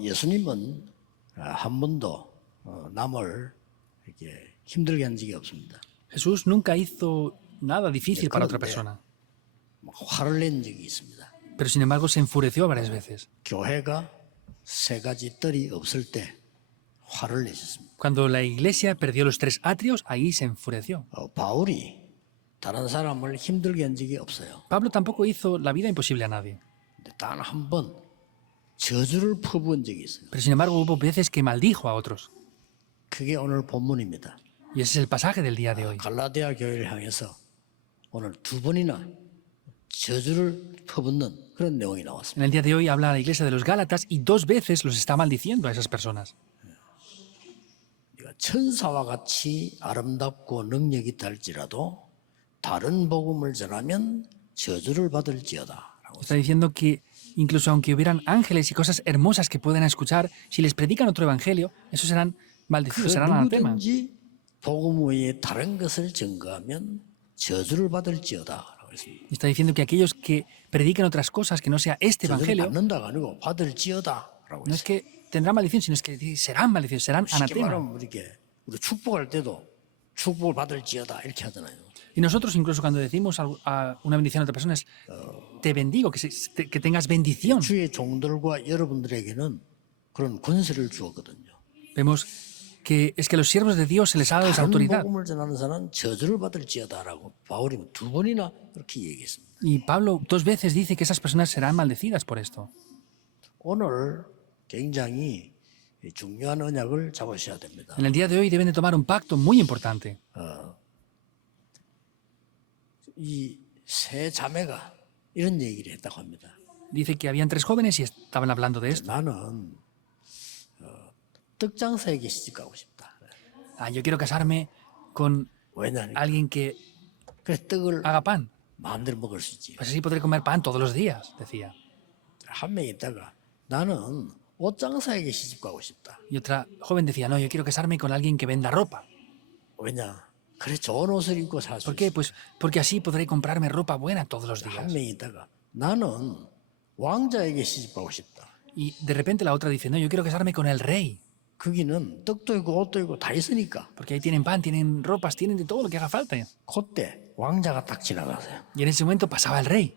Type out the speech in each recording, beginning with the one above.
예수님은 한 번도 남을 이렇게 힘들게 한 적이 없습니다. Jesús nunca hizo nada difícil para otra 그런데 persona, 막 화를 낸 적이 있습니다. pero sin embargo se enfureció varias veces. 교회가 세 가지 뜰이 없을 때 화를 내셨습니다. Cuando la iglesia perdió los 3 atrios, ahí se enfureció. 바울이 다른 사람을 힘들게 한 적이 없어요. Pablo tampoco hizo la vida imposible a nadie, 근데 단 한 번 저주를 퍼부은 적이 있어요. pero sin embargo hubo veces que maldijo a otros. 그게 오늘 본문입니다. Y ese es el pasaje del día de hoy. 갈라디아 교회를 향해서 오늘 2번이나 저주를 퍼붓는 그런 내용이 나왔습니다. En el día de hoy habla a la iglesia de los Gálatas y 2 veces los está maldiciendo a esas personas. 네가 천사와 같이 아름답고 능력이 있다 할지라도 다른 복음을 전하면 저주를 받을지어다. Está diciendo que incluso aunque hubieran ángeles y cosas hermosas que puedan escuchar, si les predican otro evangelio, esos serán maldecidos, serán anatema. 누구든지 복음 외에 다른 것을 증거하면 저주를 받을지어다. Y está diciendo que aquellos que prediquen otras cosas que no sea este 저주를 evangelio, 받는다가 아니고 받을지어다라고 no es 했어요. que tendrán maldición, sino es que serán maldiciones, serán 쉽게 anatema. 말하면 우리 축복할 때도 축복을 받을지어다 이렇게 하잖아요. Y nosotros incluso cuando decimos a una bendición a otra persona es, te bendigo, que tengas bendición. 주의 종들과 여러분들에게는 그런 권세를 주었거든요. Vemos que es que a los siervos de Dios se les ha dado esa 다른 autoridad. 복음을 전하는 사람은 저주를 받을지어다라고 바울이 2번이나 그렇게 얘기했습니다. Y Pablo 2 veces dice que esas personas serán maldecidas por esto. 오늘 굉장히 중요한 언약을 잡으셔야 됩니다. En el día de hoy deben de tomar un pacto muy importante. 이 세 자매가 이런 얘기를 했다고 합니다. Dice que habían 3 jóvenes y estaban hablando de esto. 나는 떡장사에게 시집가고 싶다. Ah, yo quiero casarme con 왜냐하면 alguien que 그래서 떡을 haga pan. 마음대로 먹을 수 있지. Pues así podré comer pan todos los días, decía. 한 명 있다가 나는 옷장사에게 시집가고 싶다. Y otra joven decía, no, yo quiero casarme con alguien que venda ropa. 왜냐? 그래 좋은 옷을 입고 살 수 ¿Por qué? 있어. Pues porque así podré comprarme ropa buena todos los 한 días. 명 있다가 나는 왕자에게 시집가고 싶다. Y de repente la otra dice, no, yo quiero casarme con el rey. 거기는 떡도 있고 옷도 있고 다 있으니까 Porque ahí tienen pan, tienen ropas, tienen de todo lo que haga falta. 그때 왕자가 딱 지나가세요. Y en ese momento pasaba el rey.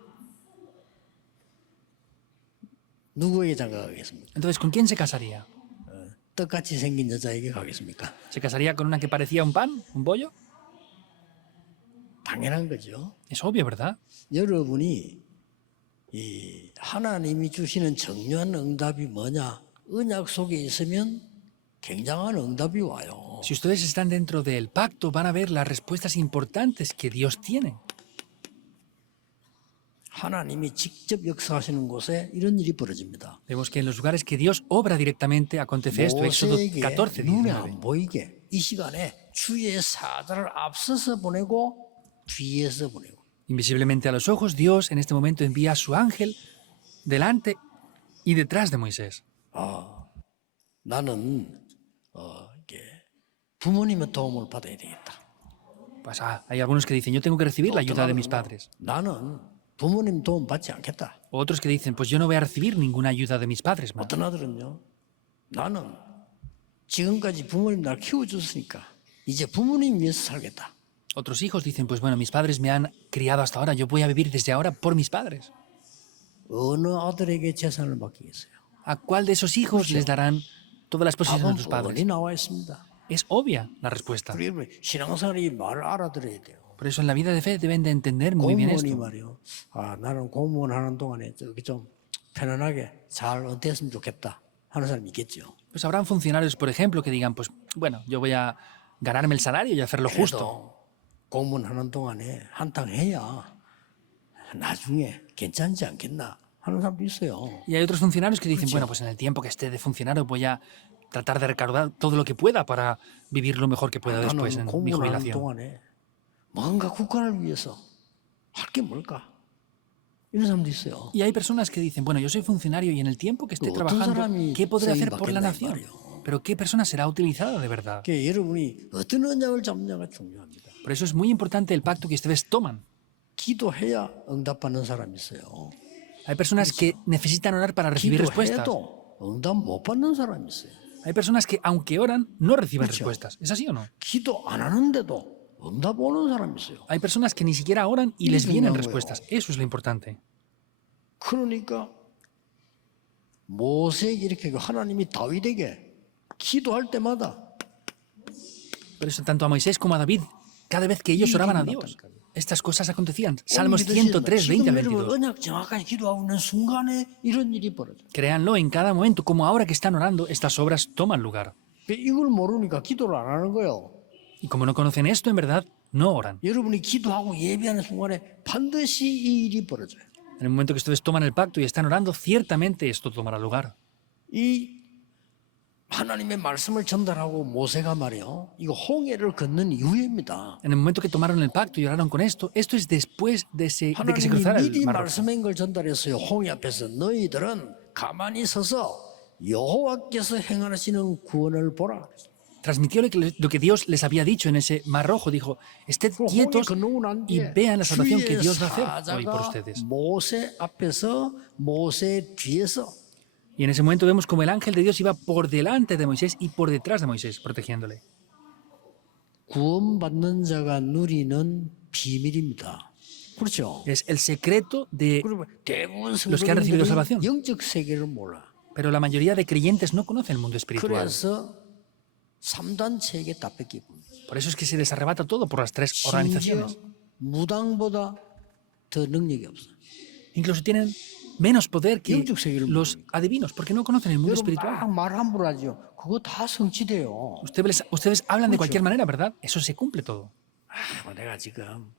누구에게 장가가겠습니까? Entonces, ¿con quién se casaría? 떡같이 생긴 여자에게 가겠습니까? ¿Se casaría con una que parecía un pan, un bollo? 당연한 거죠. Es obvio, ¿verdad? 여러분이 이 하나님이 주시는 정교한 응답이 뭐냐? 언약 속에 있으면 굉장한 응답이 와요. Si ustedes están dentro del pacto, van a ver las respuestas importantes que Dios tiene. 하나님이 직접 역사하시는 곳에 이런 일이 벌어집니다. Vemos que en los lugares que Dios obra directamente acontece esto. Éxodo 모세에게 14, 눈에 19. 안 보이게 이 시간에 주의 사자를 앞서서 보내고 뒤에서 보내고 Invisiblemente a los ojos, Dios en este momento envía a su ángel delante y detrás de Moisés. 나는 이게 부모님의 도움을 받아야 되겠다. Pues hay algunos que dicen, yo tengo que recibir la ayuda de mis padres. 나는 부모님 도움 받지 않겠다. Otros que dicen, pues yo no voy a recibir ninguna ayuda de mis padres. Ma. 어떤 아들은요. 나는 지금까지 부모님 날 키워줬으니까 이제 부모님 위해서 살겠다. Otros hijos dicen, pues bueno, mis padres me han criado hasta ahora, yo voy a vivir desde ahora por mis padres. 어느 아들에게 재산을 맡기겠어요? ¿A cuál de esos hijos les darán todas las posesiones a sus 답은 뻔히 padres? 나와 있습니다. Es obvia la respuesta. 우리 여러분 신앙생활이 말을 알아들어야 돼요. Por eso en la vida de fe deben de entender muy bien 공무원이 esto. 말이요. 나는 공무원 하는 동안에 저기 좀 편안하게 잘 은퇴했으면 좋겠다 하는 사람이 있겠죠. Pues habrán funcionarios, por ejemplo, que digan, pues bueno, yo voy a ganarme el salario y hacerlo justo. 그래도 공무원 하는 동안에 한탕 해야 나중에 괜찮지 않겠나 하는 사람도 있어요. Y hay otros funcionarios que dicen, bueno, pues en el tiempo que esté de funcionario voy a tratar de recaudar todo lo que pueda para vivir lo mejor que pueda después 나는 en mi 공무원 하는 jubilación. 동안에 뭔가 국가를 위해서 할 게 뭘까? 이런 사람도 있어요. Y hay personas que dicen, bueno, yo soy funcionario y en el tiempo que esté 어떤 trabajando, 사람이 ¿qué podré hacer por la 쓰임받겠나 이 nación? 말이에요. Pero ¿qué persona será utilizada de verdad? 그러니까 여러분이 어떤 언약을 잡느냐가 중요합니다. Por eso es muy importante el pacto que ustedes toman. 기도해야 응답받는 사람이 있어요. Hay personas que necesitan orar para recibir respuestas. 기도해도 응답 못 받는 사람이 있어요. Hay personas que, aunque oran, no reciben Mucho. respuestas. ¿Es así o no? 기도 안 하는데도 응답 오는 사람이 있어요. Hay personas que ni siquiera oran y Y les eso vienen no veo. respuestas. Eso es lo importante. 그러니까 모세에게 이렇게 하나님이 다윗에게 기도할 때마다 Por eso, tanto a Moisés como a David, cada vez que ellos oraban a Dios, estas cosas acontecían. Salmos 103, 20 al 지금 여러분 22. 언약 정확하게 기도하고 있는 순간에 이런 일이 벌어져. Créanlo, en cada momento, como ahora que están orando, estas obras toman lugar. 이걸 모르니까 기도를 안 하는 거예요. Y como no conocen esto, en verdad, no oran. 여러분이 기도하고 예배하는 순간에 반드시 이 일이 벌어져요. En el momento que ustedes toman el pacto y están orando, ciertamente esto tomará lugar. 이 하나님의 말씀을 전달하고 모세가 말이요. 이거 홍해를 건넌 이후입니다. En el momento que tomaron el pacto y oraron con esto es después de que se 하나님이 cruzara el 미리 mar Rojo. 말씀한 걸 전달했어요. 홍해 앞에서 너희들은 가만히 서서 여호와께서 행하시는 구원을 보라. Transmitió lo que Dios les había dicho en ese mar rojo. Dijo, ested 홍해 quietos 건너고 난 y 뒤에 vean la salvación que 주의 Dios va a hacer hoy por 사자가 ustedes. 모세 앞에서 모세 뒤에서 Y en ese momento vemos como el ángel de Dios iba por delante de Moisés y por detrás de Moisés, protegiéndole. 구원받는 자가 누리는 비밀입니다. 그렇죠? Es el secreto de... 그러면 대부분 Los que han recibido 성도들은 salvación. 영적 세계를 몰라. Pero la mayoría de creyentes no conocen el mundo espiritual. 그래서 3단체에게 다 뺏기고 Por eso es que se les arrebata todo por las tres 심지어 organizaciones. 무당보다 더 능력이 없어. Incluso tienen menos poder que 영적 세계를 los adivinos, porque no conocen el mundo 여러분 espiritual. 막말 함부로 하죠. 그거 다 성취돼요. Ustedes hablan de cualquier manera, ¿verdad? Eso se cumple todo. 내가 지금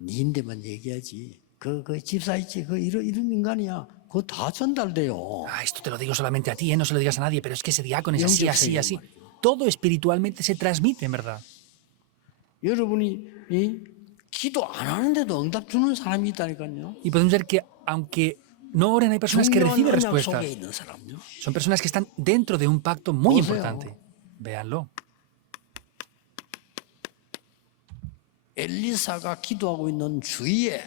니인데만 얘기하지. 그 집사 있지. 이런 인간이야. 그거 다 전달돼요. Ah, esto te lo digo solamente a ti, ¿eh? No se lo digas a nadie, pero es que ese diácono es así, 영적 así, 세계란 así. 말이죠. Todo espiritualmente se transmite, en verdad. 여러분이 기도 안 하는데도 응답 주는 사람이 있다니까요. Y podemos ver que, aunque no oren, hay personas que 중요한 reciben 언약 respuestas. 속에 있는 사람요. Son personas que están dentro de un pacto muy 보세요. importante. Véanlo. 엘리사가 기도하고 있는 주위에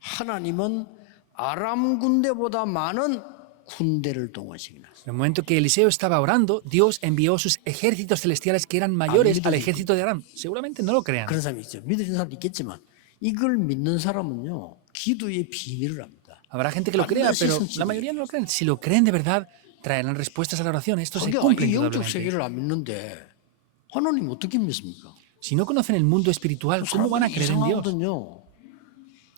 하나님은 아람 군대보다 많은 군대를 동원시키나. En el momento que Eliseo estaba orando, Dios envió sus ejércitos celestiales que eran mayores al ejército de Aram. Seguramente no lo crean. 그런 사람이 있죠. 믿어지는 사람도 있겠지만 이걸 믿는 사람은요. 기도의 비밀을 압니다. Habrá gente que lo crea, pero la mayoría no lo creen. Si lo creen de verdad, traerán respuestas a la oración. Esto se cumple 이 영적 indudablemente. 세계를 안 믿는데 하나님 어떻게 믿습니까? Si no conocen el mundo espiritual, ¿cómo van a creer en Dios? 이상하거든요.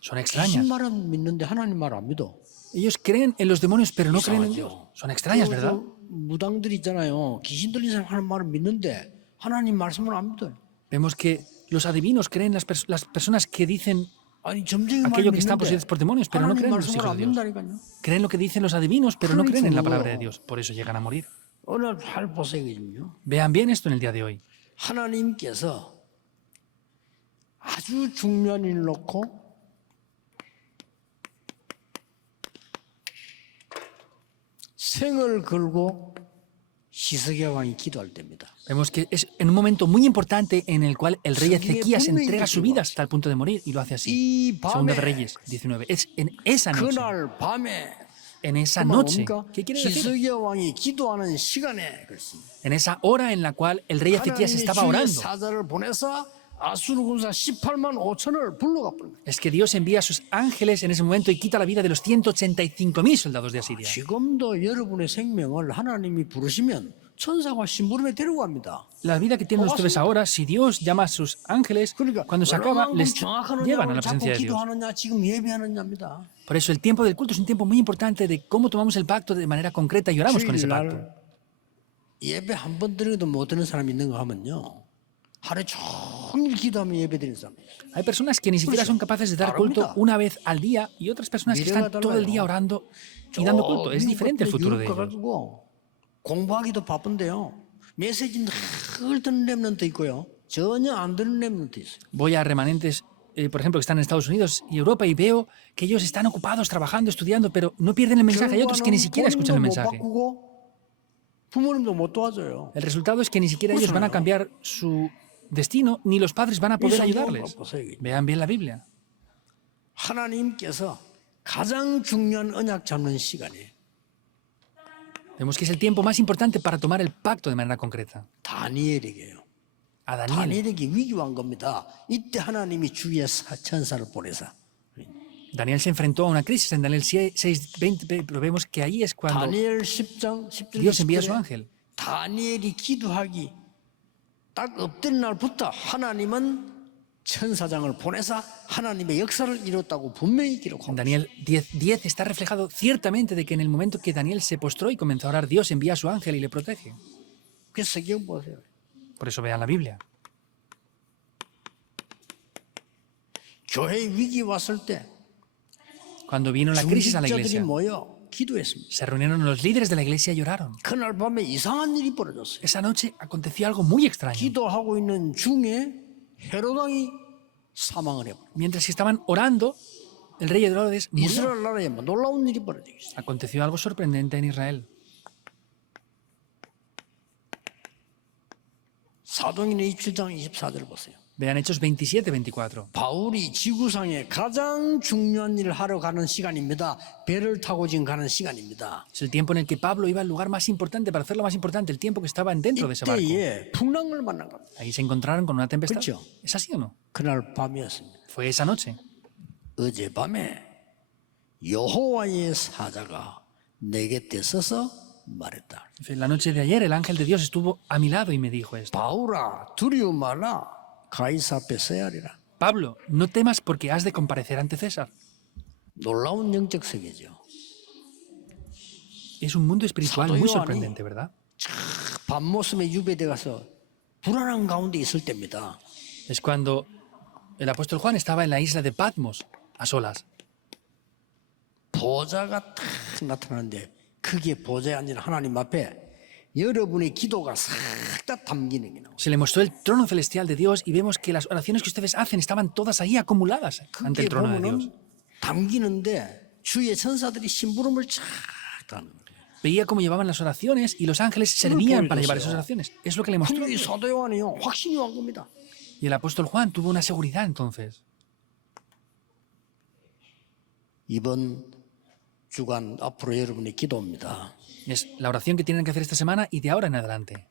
Son 귀신 extrañas. 말은 믿는데 하나님 말 안 믿어. Ellos creen en los demonios, pero no creen en 이상하죠. Dios. Son extrañas, ¿verdad? 무당들 있잖아요. 귀신 들린 사람 하는 말을 믿는데 하나님 말씀을 안 믿어요. Vemos que los adivinos creen las personas que dicen 아니 점쟁이 말 aquello que están 믿는데 poseídos por demonios, pero no 하나님 creen en los 말씀을 hijos 안 de Dios. 믿는다니까요. Creen lo que dicen los adivinos, pero no creen en la palabra de 그러니까. Dios. Por eso llegan a morir. 오늘 잘 보세요. 지금요. Vean bien esto en el día de hoy. 하나님께서 아주 중요한 일을 놓고 생을 걸고 히스기야 왕이 기도할 때입니다. Vemos que es en un momento muy importante en el cual el rey Ezequiel Ezequías 분명히 entrega su 기도하죠. vida hasta el punto de morir y lo hace así. 이 Segunda de 밤에 Reyes 19. Es en esa noche, 그날 밤에 en esa 그만 noche. 뭡니까? ¿Qué quiere decir? 히스기야 왕이 기도하는 시간에 그렇습니다. En esa hora en la cual el rey Ezequías 하나님이 estaba 주의 orando. 사자를 보내서 아수르 군사 18만 5천을 불러가 버린 거예요. Es que Dios envía a sus ángeles en ese momento y quita la vida de los 185.000 soldados de Asiria. 지금도 여러분의 생명을 하나님이 부르시면 천사와 심부름에 데리고 갑니다. La vida que tienen ustedes ahora, si Dios llama a sus ángeles, 그러니까 cuando se acaba, 얼마만큼 les 정확하느냐를 llevan a la 자꾸 presencia de Dios. 기도하느냐 지금 예배하느냐입니다. Por eso el tiempo del culto es un tiempo muy importante de cómo tomamos el pacto de manera concreta y oramos con ese pacto. 주일날 예배 한 번 드려도 못 드는 사람이 있는 거 하면요. 하루 종일 기도하면 예배 드리는 사람. Hay personas que ni siquiera son capaces de dar culto una vez al día y otras personas que están todo el día orando y dando culto. Es diferente el futuro de ellos. 가지고 공부하기도 바쁜데요. 메시지 늘 듣는 렘넌트 있고요. 전혀 안 듣는 렘넌트 있어요. Voy a remanentes, por ejemplo, que están en Estados Unidos y Europa y veo que ellos están ocupados trabajando, estudiando, pero no pierden el mensaje. Hay otros que ni siquiera escuchan el 못 mensaje. 바꾸고 부모님도 못 도와줘요. El resultado es que ni siquiera ellos van a cambiar su destino, ni los padres van a poder ayudarles. Vean bien la Biblia. 하나님께서 가장 중요한 언약 잡는 시간에 Vemos que es el tiempo más importante para tomar el pacto de manera concreta. 다니엘에게요. A Daniel. 다니엘에게 위기한 겁니다. 이때 하나님이 주의 천사를 보내사. Daniel se enfrentó a una crisis en Daniel 6:20, pero vemos que ahí es cuando 다니엘 10장 10절 Dios envía a su ángel. 다니엘이 기도하기 딱 엎드린 날부터 하나님은 천사장을 보내사 하나님의 역사를 이뤘다고 분명히 En 기록합니다. Daniel 10:10 está reflejado ciertamente de que en el momento que Daniel se postró y comenzó a orar, Dios envía a su ángel y le protege. 그래서 성경 보세요. Por eso vean la Biblia. 교회 위기 왔을 때 Cuando vino la crisis a la 중직자들이 iglesia, 모여 기도했습니다. se reunieron los líderes de la iglesia y lloraron. 그날 밤에 이상한 일이 벌어졌어요. Esa noche aconteció algo muy extraño. 기도하고 있는 중에 헤로당이 사망을 해버려. Mientras que estaban orando, el rey Herodes murió. 이스라엘 나라에 놀라운 일이 벌어지고 있어요. Aconteció algo sorprendente en Israel. 사도행전 27장 24절 보세요. Vean Hechos 27-24. 바울이 지구상에 가장 중요한 일을 하러 가는 시간입니다. 배를 타고 지금 가는 시간입니다. Es el tiempo en el que Pablo iba al lugar más importante para hacer lo más importante, el tiempo que estaban dentro de ese barco. 이때에 풍랑을 만난 겁니다. Ahí se encontraron con una tempestad. 그렇죠. ¿Es así o no? 그날 밤이었습니다. Fue esa noche. 어젯밤에 여호와의 사자가 내 곁에 서서 말했다. La noche de ayer el ángel de Dios estuvo a mi lado y me dijo esto. 바울아 두려워 말라 가이사 앞에 서야 하리라. Pablo, no temas porque has de comparecer ante César. 놀라운 영적 세계죠. Es un mundo espiritual 사도 muy 요한이 sorprendente, ¿verdad? 밤모섬에 유배돼 가서 불안한 가운데 있을 때입니다. Es cuando el apóstol Juan estaba en la isla de Patmos, a solas. 보좌가 탁 나타나는데 그게 보좌에 앉은 하나님 앞에 여러분의 기도가 싹 다 담기는 게 나와요. Se le mostró el trono celestial de Dios y vemos que las oraciones que ustedes hacen estaban todas ahí acumuladas ante 그게 el trono de Dios. 보면은 담기는데 주의 천사들이 심부름을 쫙 하는 거예요. Veía cómo llevaban las oraciones y los ángeles servían para llevar esas oraciones. Es lo que le mostró. 근데 이 사도 요한이요 확신이 온 겁니다. Y el apóstol Juan tuvo una seguridad entonces. 이번 주간 앞으로 여러분의 기도입니다. Es la oración que tienen que hacer esta semana y de ahora en adelante.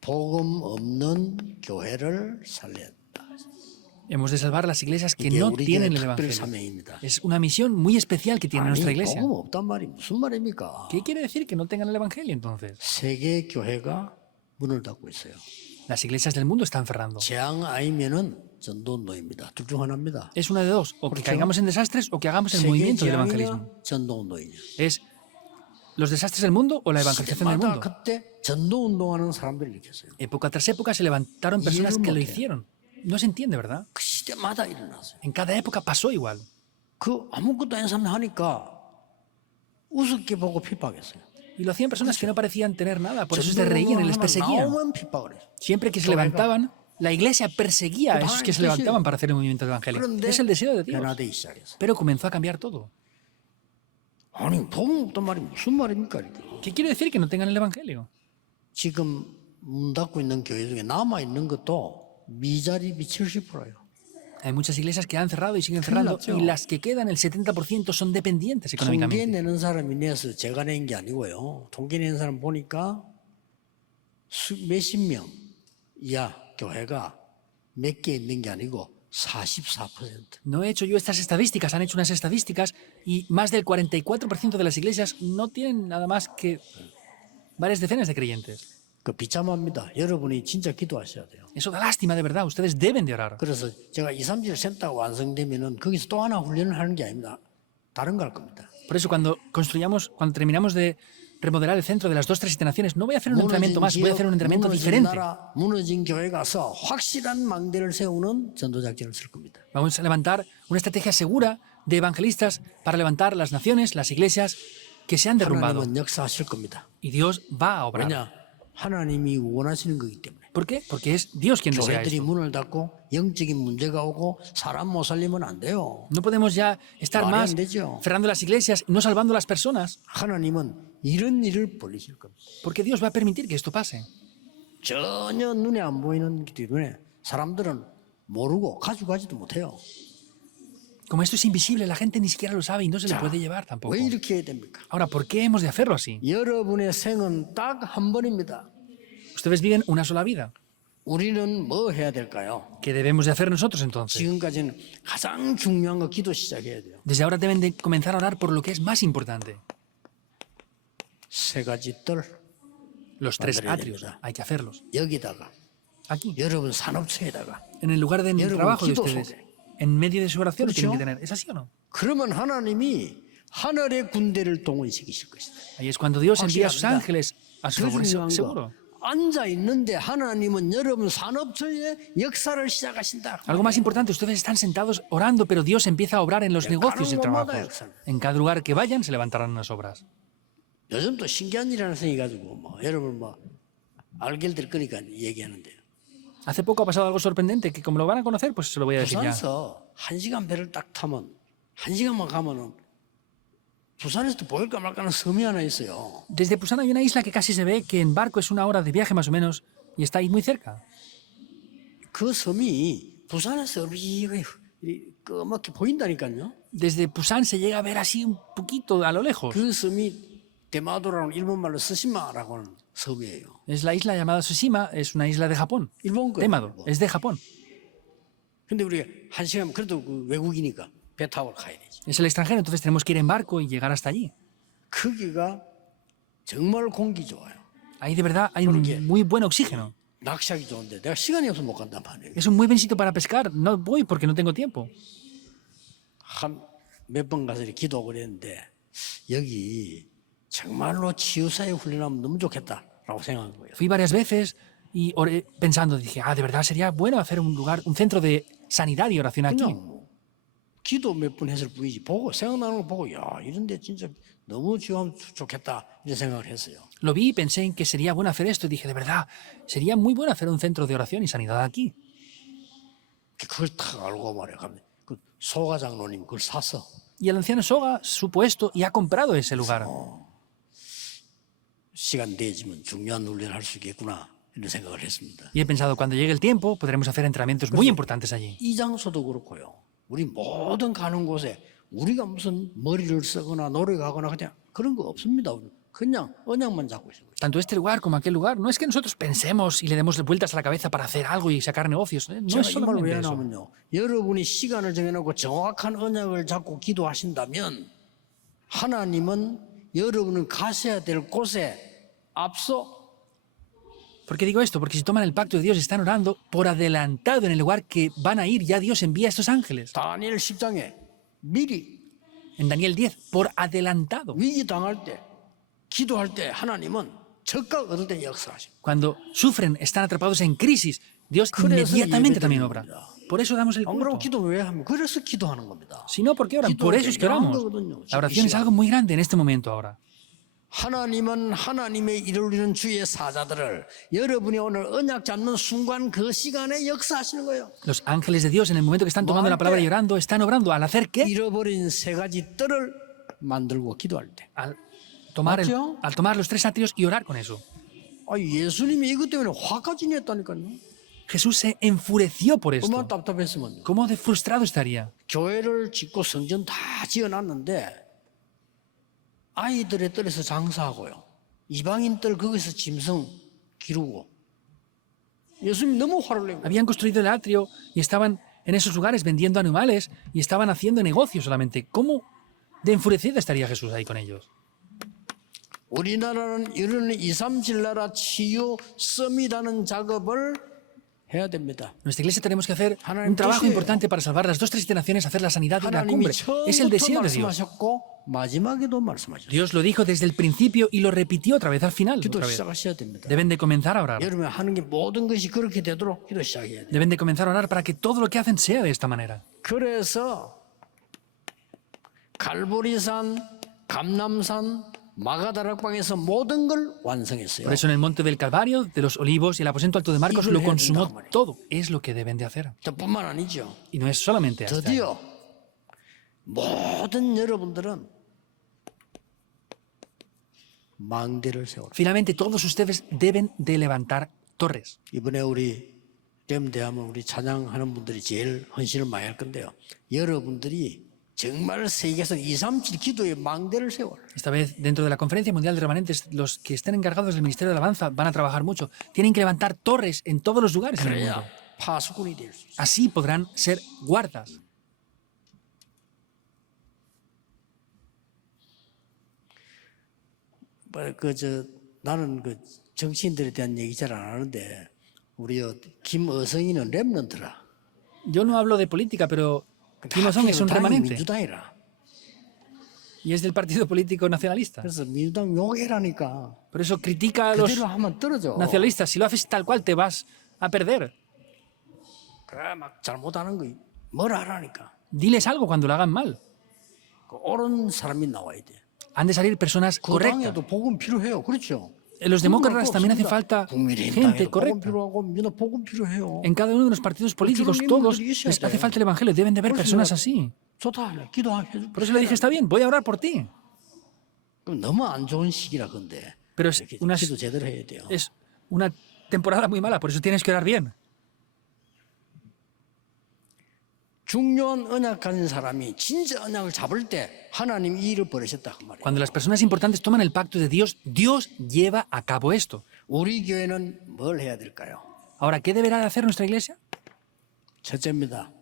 복음 없는 교회를 살린다. Hemos de salvar las iglesias que 이게 no 우리 tienen 교회 el 특별 evangelio. 사명입니다. Es una misión muy especial que tiene 아니 nuestra iglesia. 복음 없단 말이 무슨 말입니까? ¿Qué quiere decir que no tengan el evangelio entonces? 세계 교회가 문을 닫고 있어요. Las iglesias del mundo están cerrando. 재앙 아니면은 전도운동입니다. 둘 중 하나입니다. Es una de dos, o que caigamos en desastres o que hagamos el 세계 movimiento del 재앙이냐 evangelismo. 전도운동이냐. Es los desastres del mundo o la evangelización del 시대마다 mundo. 그때 전도운동하는 사람들을 일으켰어요. Época tras época se levantaron personas que lo 못해요. hicieron. No se entiende, ¿verdad? 그 시대마다 일어났어요. En cada época pasó igual. 그 아무것도 아닌 사람 하니까 우습게 보고 핍박했어요. Y lo hacían personas que no parecían tener nada, por eso se reían y les perseguían. 나오면 핍박을 했어요. Siempre que se levantaban, la iglesia perseguía a esos que se levantaban para hacer el movimiento del evangelio. 그런데 Es el deseo de Dios. 변화되기 시작했어요. Pero comenzó a cambiar todo. 아니 복음 없단 말이 무슨 말입니까? 이게? ¿Qué quiere decir que no tengan el evangelio? 지금 문 닫고 있는 교회 중에 남아 있는 것도 미자립이 70%예요. Hay muchas iglesias que han cerrado y siguen cerrando, 났죠. y las que quedan, el 70% son dependientes 통계 económicamente. 내는 사람이 내서 제가 낸 게 아니고요. 통계 내는 사람 보니까 몇십 명 이하 교회가 몇 개 있는 게 아니고 44%. No he hecho yo estas estadísticas, han hecho unas estadísticas y más del 44% de las iglesias no tienen nada más que varias decenas de creyentes. 그 비참합니다. 여러분이 진짜 기도하셔야 돼요. Eso da lástima de verdad, ustedes deben de orar. 그래서 제가 2, 3일 센터가 완성되면은 거기서 또 하나 훈련을 하는 게 아닙니다. 다른 거 할 겁니다. Por eso cuando terminamos de remodelar el centro de las 2-3 naciones, no voy a hacer un entrenamiento más, voy a hacer un entrenamiento 무너진 diferente. 나라, 무너진 교회 가서 확실한 망대를 세우는 전도작전을 쓸 겁니다. Vamos a levantar una estrategia segura de evangelistas para levantar las naciones, las iglesias que se han derrumbado. 하나님은 역사하실 겁니다. Y Dios va a obrar. 왜냐? 하나님이 원하시는 거기 때문에. ¿Por qué? Porque es Dios quien desea 교회들이 esto. 문을 닫고 영적인 문제가 오고 사람 못 살리면 안 돼요. No podemos ya estar 말이 más 안 되죠. cerrando las iglesias y no salvando a las personas, 하나님은 이런 일을 벌리실 겁니다. porque Dios va a permitir que esto pase. 전혀 눈에 안 보이는 기 때문에 사람들은 모르고 가져가지도 못해요. Como esto es invisible, la gente ni siquiera lo sabe y no se le puede llevar tampoco. 왜 이렇게 해야 됩니까? Ahora, ¿por qué hemos de hacerlo así? 여러분의 생은 딱 한 번입니다. Ustedes viven una sola vida. 우리는 뭐 해야 될까요? ¿Qué debemos de hacer nosotros entonces? 지금까지는 가장 중요한 거 기도 시작해야 돼요. Desde ahora deben de comenzar a orar por lo que es más importante. 세 가지 뜰 Los tres Mandaría atrios, ayuda. hay que hacerlos. 여기다가 Aquí, 여러분 산업체에다가 en el lugar de 여러분 trabajo de 기도 ustedes. 속에. En medio de su oración lo tienen que 그렇죠? tener. ¿Es así o no? 그러면 하나님이 하늘의 군대를 동원시키실 것이다. Ahí es cuando Dios envía a sus 확실합니다. ángeles a su 더 favor. 중요한 Seguro. 거 앉아 있는데 하나님은 여러분 산업체의 역사를 시작하신다. Algo más importante, ustedes están sentados orando, pero Dios empieza a obrar en los negocios y trabajos. En cada lugar que vayan se levantarán unas obras. 요즘 또 신기한 일 하나 생겨가지고 여러분 알게 될 거니까 얘기하는데 Hace poco ha pasado algo sorprendente que como lo van a conocer, pues se lo voy a decir ya. 부산에서 1시간 배를 딱 타면 1시간만 가면은 부산에서도 보일까 말까는 섬이 하나 있어요. Desde Pusan hay una isla que casi se ve que en barco es una hora de viaje más o menos y está ahí muy cerca. 그 섬이 부산에서 까맣게 보인다니까요. Desde Pusan se llega a ver así un poquito a lo lejos. 그 섬이 대마도라는 일본말로 스시마라고 하는 섬이에요. Es la isla llamada Tsushima, es una isla de Japón. 일본 거예요. Temado, es de Japón. 근데 우리가 1시간 그래도 그 외국이니까 배 타고 가야 되지. Es el extranjero, entonces tenemos que ir en barco y llegar hasta allí. 거기가 정말 공기 좋아요. Ahí de verdad hay un muy buen oxígeno. 낚시하기 좋은데 내가 시간이 없어서 못 간단 말이에요. Es un muy buen sitio para pescar. No voy porque no tengo tiempo. 한 몇 번 가서 이렇게 기도하고 그랬는데 여기 정말로 치유사회 훈련하면 너무 좋겠다라고 생각한 거예요. Fui varias veces y oré pensando, dije, de verdad sería bueno hacer un lugar, un centro de sanidad y oración aquí. 그냥 기도 몇 번 했을 뿐이지 보고 생각나는 거 보고 야 이런데 진짜 너무 지어하면 좋겠다 이런 생각을 했어요. Lo vi y pensé en que sería bueno hacer esto y dije, de verdad, sería muy bueno hacer un centro de oración y sanidad aquí. 그걸 탁 알고 말이야. 그 소가 장로님 그걸 사서 Y el anciano Soga supo esto y ha comprado ese lugar. 시간 되지면 중요한 훈련을 할 수 있겠구나 이런 생각을 했습니다. Y he pensado, cuando llegue el tiempo, podremos hacer entrenamientos muy importantes allí. 이 장소도 그렇고요. 우리 모든 가는 곳에 우리가 무슨 머리를 쓰거나 노력하거나 그냥 그런 거 없습니다. 그냥 언약만 잡고 있어요. Tanto este lugar como aquel lugar, no es que nosotros pensemos y le demos vueltas a la cabeza para hacer algo y sacar negocios. No 제가 es 이 말을 왜 solamente eso. 하냐면요. 여러분이 시간을 정해놓고 정확한 언약을 잡고 기도하신다면 하나님은 여러분은 가셔야 될 곳에 앞서 ¿Por qué digo esto? Porque si toman el pacto de Dios y están orando por adelantado en el lugar que van a ir, ya Dios envía a estos ángeles. 다니엘 10장에 미리 En Daniel 10, por adelantado. 위기 당할 때 기도할 때 하나님은 적각 얻을 때 역사하십니다. Cuando sufren, están atrapados en crisis, Dios 그래서 inmediatamente 예배 también 드리는 obra. 겁니다. Por eso damos el 안 그러면 culto. 기도 왜 하면 그래서 기도하는 겁니다. Si no, ¿por qué oran? Por eso es que oramos. La oración es algo muy grande en este momento ahora. 하나님은 하나님의 일을 이루는 주의 사자들을 여러분이 오늘 언약 잡는 순간 그 시간에 역사하시는 거예요. Los ángeles de Dios, en el momento que están tomando la palabra y orando, están obrando al hacer qué? 잃어버린 세 가지 뜰을 만들고 기도할 때. Al tomar, ¿맞죠? al tomar los tres atrios y orar con eso. 예수님이 이것 때문에 화까지 냈다니까요. Jesús se enfureció por 얼마나 esto. 답답했으면. ¿Cómo de frustrado estaría? 교회를 짓고 성전 다 지어놨는데 아이들의 뜰에서 장사하고요. 이방인 뜰 거기서 짐승 기르고. 예수님이 너무 화를 내고. Habían construido el atrio y estaban en esos lugares vendiendo animales y estaban haciendo negocios solamente. ¿Cómo de enfurecido estaría Jesús ahí con ellos? 우리나라는 이런 2, 3, 7나라 치유 서밋하는 작업을 해야 됩니다. Nuestra iglesia tenemos que hacer un trabajo importante para salvar las dos, tres naciones, hacer la sanidad y la 하나님이 cumbre. Es el 처음부터 deseo de Dios. 말씀하셨고 마지막에도 말씀하셨어요. Dios lo dijo desde el principio y lo repitió otra vez al final. 기도 Otra vez. 시작하셔야 됩니다. Deben de comenzar a orar. 여러분 하는 게 모든 것이 그렇게 되도록 기도 시작해야 돼요. Deben de comenzar a orar para que todo lo que hacen sea de esta manera. 그래서 갈보리산, 감남산, 마가다락방에서 모든 걸 완성했어요. Por eso en el monte del Calvario, de los Olivos y el aposento alto de Marcos lo consumó todo. Es lo que deben de hacer. 뿐만 아니죠. Y no es solamente hasta ahí. 드디어 모든 여러분들은 망대를 세워라. Finalmente todos ustedes deben de levantar torres. 이번에 우리 댐대하면 우리 찬양하는 분들이 제일 헌신을 많이 할 건데요. 여러분들이 정말 세계에서 237 기도의 망대를 세워라. Esta vez, dentro de la Conferencia Mundial de Remanentes, los que estén encargados del Ministerio de Alabanza van a trabajar mucho. Tienen que levantar torres en todos los lugares en el 그래야 mundo. 파수꾼이 될 수 있어. Así podrán ser guardas. 나는 그 정치인들에 대한 얘기 잘 안 하는데 우리 김어성이는 렘넌트라. Yo no hablo de política, pero Kim Il-sung es un 당이 remanente 민주당이라. y es del Partido Político Nacionalista. 그래서 민주당 욕해라니까. Por eso critica a los 그대로 하면 떨어져. nacionalistas. Si lo haces tal cual, te vas a perder. 그래 막 잘못하는 거 뭐라 하라니까. Diles algo cuando lo hagan mal. 그 옳은 사람이 나와야 돼. Han de salir personas 그 correctas. 당에도 복음 필요해요. 그렇죠? Los demócratas también hace falta gente 복음 correcta. 필요하고 민주당 복음 필요해요. En cada uno de los partidos políticos, todos les hace falta el evangelio. Deben de haber personas así. 좋다. 기도해. Por eso le dije, está bien, voy a orar por ti. 그럼 너무 안 좋은 시기라 근데. Pero es 기도 제대로 해야 돼요. una temporada muy mala, por eso tienes que orar bien. 중요한 언약 가진 사람이 진짜 언약을 잡을 때 하나님 이 일을 벌이셨다 그 말이에요. Cuando las personas importantes toman el pacto de Dios, Dios lleva a cabo esto. 우리 교회는 뭘 해야 될까요? Ahora, ¿qué deberá de hacer nuestra iglesia? 첫째입니다.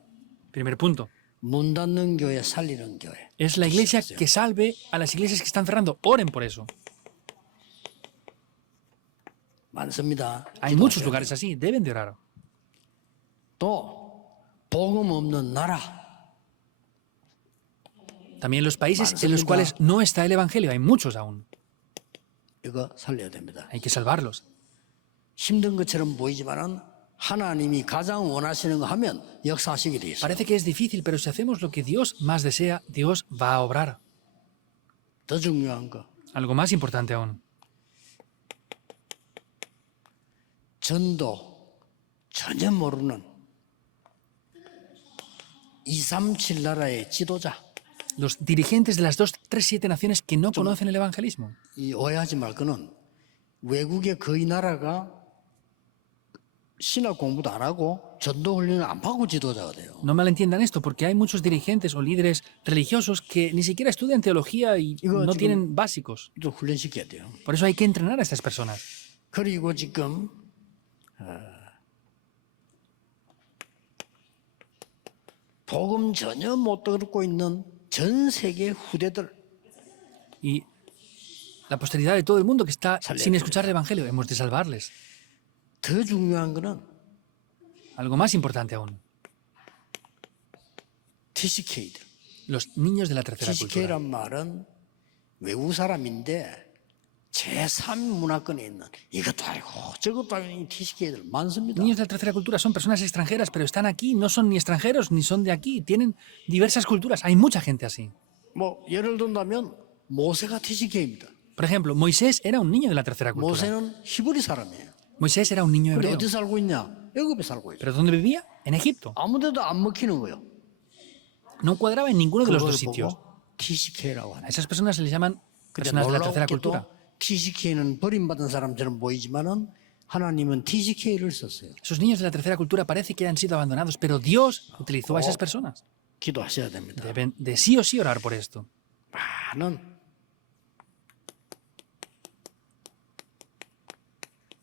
Primer punto. 문 닫는 교회 살리는 교회. Es la iglesia que salve a las iglesias que están cerrando. Oren por eso. 많습니다. Hay muchos lugares así, deben de orar. 또 복음 없는 나라. También los países en los cuales no está el evangelio, hay muchos aún. 이거 살려야 됩니다. Hay que salvarlos. 힘든 것처럼 보이지만은 하나님이 가장 원하시는 거 하면 역사하시게 돼 있어요. Parece que es difícil, pero si hacemos lo que Dios más desea, Dios va a obrar. 더 중요한 거. Algo más importante aún. 전도 전혀 모르는 237 나라의 지도자. Los dirigentes de las 237 naciones que no conocen el evangelismo. 이 오해하지 말 거는 외국의 거의 나라가 신학 공부도 안 하고 전도 훈련을 안 받고 지도자가 돼요. No malentiendan esto, porque hay muchos dirigentes o líderes religiosos que ni siquiera estudian teología y no tienen básicos. 또 훈련시켜야 돼요. Por eso hay que entrenar a estas personas. 그리고 지금 복음 전혀 못 듣고 있는 전 세계 후대들 Y la posteridad de todo el mundo que está sin escuchar el evangelio, hemos de salvarles. 더 중요한 거는 Algo más importante aún. TCK들. Los niños de la tercera cultura. TCK란 말은 외국 사람인데 제3 문화권에 있는 이것도 아니고 저것도 아니고 TCK들 많습니다. Niños de la tercera cultura son personas extranjeras, pero están aquí, no son ni extranjeros ni son de aquí, tienen diversas culturas. Hay mucha gente así. 뭐 예를 든다면 모세가 TCK입니다. Por ejemplo, Moisés era un niño de la tercera cultura. 모세는 히브리 사람이에요. Moisés era un niño 근데 hebreo. 어디 살고 있냐? 애굽에 살고 있어요. ¿Pero dónde vivía? En Egipto. 아무데도 안 먹히는 거예요. No cuadraba en ninguno de los 그걸 dos sitios. 보고 TCK라고 A 합니다. esas personas se les llaman 근데 personas de la tercera cultura. 놀라웠게도 TCK는 버림받은 사람처럼 보이지만은 하나님은 TCK를 썼어요. Esos niños de la tercera cultura parece que han sido abandonados, pero Dios utilizó a esas personas. 기도하셔야 됩니다. Deben de sí o sí orar por esto. 많은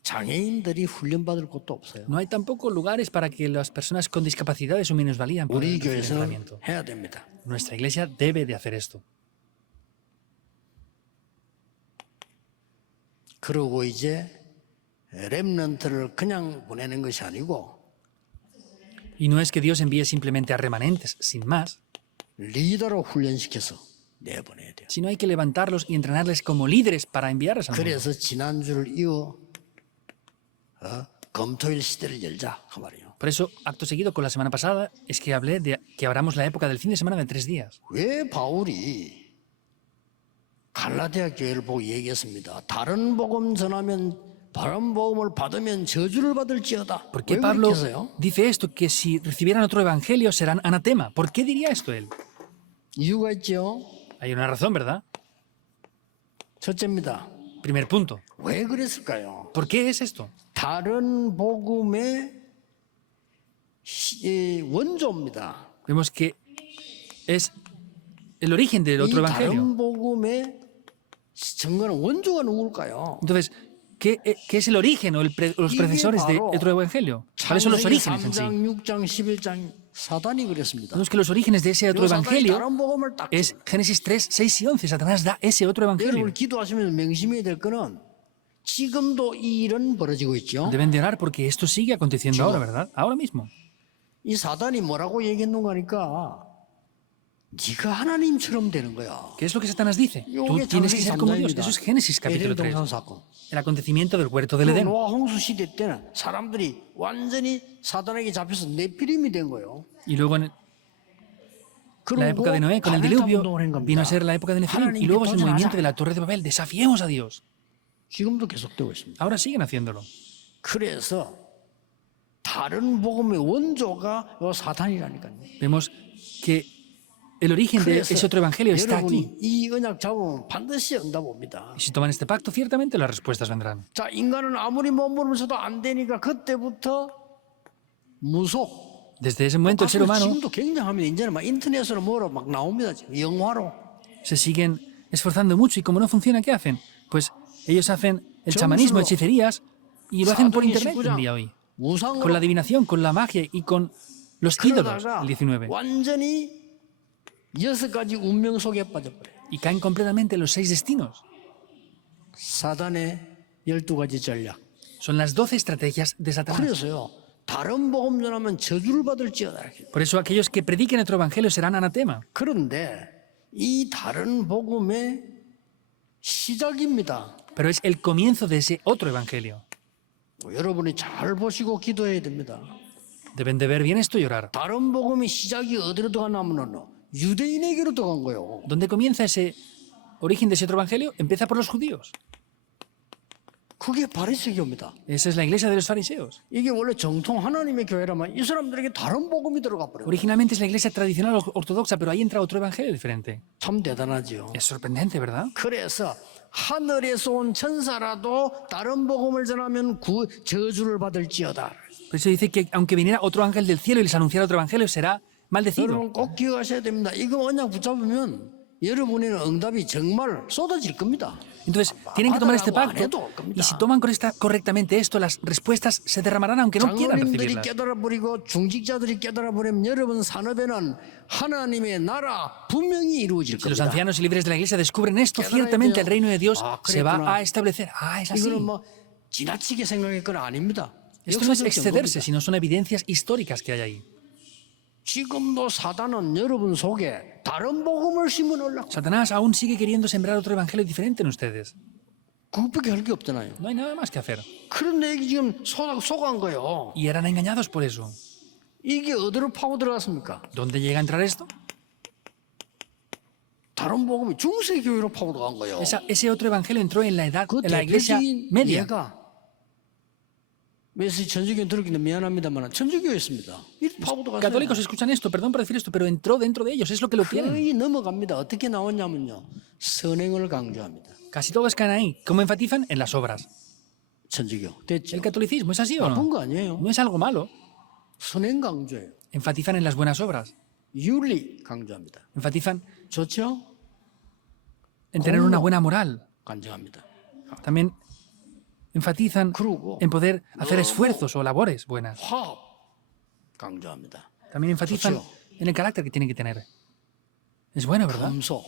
장애인들이 훈련받을 곳도 없어요. No hay tampoco lugares para que las personas con discapacidades o minusvalían puedan 우리 recibir 교회에서는 entrenamiento. 해야 됩니다. Nuestra iglesia debe de hacer esto. 그러고 이제 렘넌트를 그냥 보내는 것이 아니고 Y no es que Dios envíe simplemente a remanentes, sin más, 리더로 훈련시켜서 내보내야 돼요. sino hay que levantarlos y entrenarles como líderes para enviarles al mundo. 그래서 지난주를 이어 검토일 시대를 열자 그 말이에요. Por eso, acto seguido con la semana pasada, es que hablé de que abramos la época del fin de semana de 3 días. 왜 바울이 갈라디아 교회를 보고 얘기했습니다. 다른 복음 전하면 다른 복음을 받으면 저주를 받을지어다. ¿Por qué 왜 Pablo 그렇게 했어요? dice esto? Que si recibieran otro evangelio serán anatema. ¿Por qué diría esto él? 이유가 있죠. Hay una razón, ¿verdad? 첫째입니다. Primer punto. 왜 그랬을까요? ¿Por qué es esto? 다른 복음의 원조입니다. Vemos que es el origen del otro 이 evangelio. 다른 복음의 증거는 원조가 누굴까요? Entonces, ¿qué es el origen o los predecesores de otro evangelio? ¿Cuáles son los 창세기 orígenes en sí? 3장, 6장, 11장 사단이 그랬습니다. Vemos que los orígenes de ese otro 요 사단이 evangelio 다른 복음을 딱 es Génesis 3, 6 y 11. Satanás da ese otro evangelio. 여러분 기도하시면서 명심해야 될 거는 지금도 이 일은 벌어지고 있죠. Deben de orar porque esto sigue aconteciendo ahora, ¿verdad? Ahora mismo. 이 사단이 뭐라고 얘기했는가 하니까 네가 하나님처럼 되는 거야. ¿Qué es lo que Satanás dice? Tú 요게 tienes que ser como Dios. 창세기 Eso es Génesis 3장입니다. capítulo 에덴 3. 동산 사건. El acontecimiento del huerto del 그 Edén. 노아 홍수 시대 때는 사람들이 완전히 사단에게 잡혀서 네피림이 된 거예요. Y luego en la 그리고 época de Noé, con el 바벨탑 diluvio, 운동을 한 겁니다. vino a ser la época de Nefilim. Y 하나님께 luego es el movimiento 도전하자. de la Torre de Babel. Desafiemos a Dios. 지금도 계속되고 있습니다. Ahora siguen haciéndolo. 그래서 다른 복음의 원조가 요 사탄이라니까요. Vemos que el origen de ese otro evangelio está aquí. 여러분이 이 언약 잡으면 반드시 응답 옵니다. Y si toman este pacto, ciertamente las respuestas vendrán. 자, 인간은 아무리 몸부림쳐도 안 되니까 그때부터 무속. Desde ese momento el ser humano 지금도 굉장합니다. 이제는 막 인터넷으로 뭐로 막 나옵니다. 지금 영화로. se siguen esforzando mucho y como no funciona, ¿qué hacen? Pues ellos hacen el chamanismo, hechicerías y lo hacen por internet el día hoy. Con 무상으로 la adivinación, con la magia y con los ídolos, 그러다가 el 19. 완전히 6가지 운명 속에 빠져버려요. Y caen completamente en los 6 destinos. 사단의 12가지 전략. Son las 12 estrategias de Satanás. 그래서요. 다른 복음 전하면 저주를 받을지어다. Por eso aquellos que prediquen otro evangelio serán anatema. 그런데 이 다른 복음의 시작입니다. Pero es el comienzo de ese otro evangelio. 여러분이 잘 보시고 기도해야 됩니다. Deben de ver bien esto y orar. 다른 복음의 시작이 어디로 들어가냐면 유대인에게로 들어간 거예요. ¿Dónde comienza ese origen de ese otro evangelio? Empieza por los judíos. 그게 바리새교입니다. Esa es la iglesia de los fariseos. 이게 원래 정통 하나님의 교회라면 이 사람들에게 다른 복음이 들어가 버려요. Originalmente es la iglesia tradicional ortodoxa, pero ahí entra otro evangelio diferente. 참 대단하지요. Es sorprendente, ¿verdad? 그래서 하늘에서 온 천사라도 다른 복음을 전하면 저주를 받을지어다. Por eso dice que aunque viniera otro ángel del cielo y les anunciara otro evangelio, será maldecido. 여러분 꼭 기억하셔야 됩니다. 이거 언약 붙잡으면 여러분에는 응답이 정말 쏟아질 겁니다. Entonces, tienen que tomar este pacto y si toman correctamente esto, las respuestas se derramarán aunque no quieran 장로님들이 recibirlas. 깨달아버리고 중직자들이 깨달아버리면 여러분 산업에는 하나님의 나라 분명히 이루어질 Si los 겁니다. ancianos y líderes de la iglesia descubren esto, ciertamente el reino de Dios se va a establecer. Ah, es así. 이거는 뭐 지나치게 생각할 건 아닙니다. Esto no es 역사적 excederse, 증거입니다. sino son evidencias históricas que hay ahí. 지금도 사단은 여러분 속에 다른 복음을 심어놓으려고 Satanás aún sigue queriendo sembrar otro evangelio diferente en ustedes. 그것밖에 할 게 없잖아요. No hay nada más que hacer. 그런데 이게 지금 속한 거예요. Y eran engañados por eso. 이게 어디로 파고 들어갔습니까? ¿Dónde llega a entrar esto? 다른 복음이 중세 교회로 파고 들어간 거예요. Ese otro evangelio entró en la edad, 그 en la iglesia 대표적인 media. 예가 메시 천주교 들었기는 미안합니다만 천주교였습니다. 이 파고 들어갔어요. Católicos escuchan esto, perdón por decir esto, pero entró dentro de ellos, es lo que lo quieren. 거의 넘어갑니다. 어떻게 나왔냐면요. 선행을 강조합니다. Casi todos caen ahí. ¿Cómo enfatizan? En las obras. 천주교 됐죠. El catolicismo es así o 나쁜 no? 거 아니에요. No es algo malo. 선행 강조예요. Enfatizan en las buenas obras. 윤리 강조합니다. Enfatizan 좋죠? en tener una buena moral. 강조합니다. También enfatizan 그리고 en poder hacer esfuerzos o labores buenas. 화합 강조합니다. También enfatizan 좋죠. en el carácter que tienen que tener. Es bueno, ¿verdad? 검소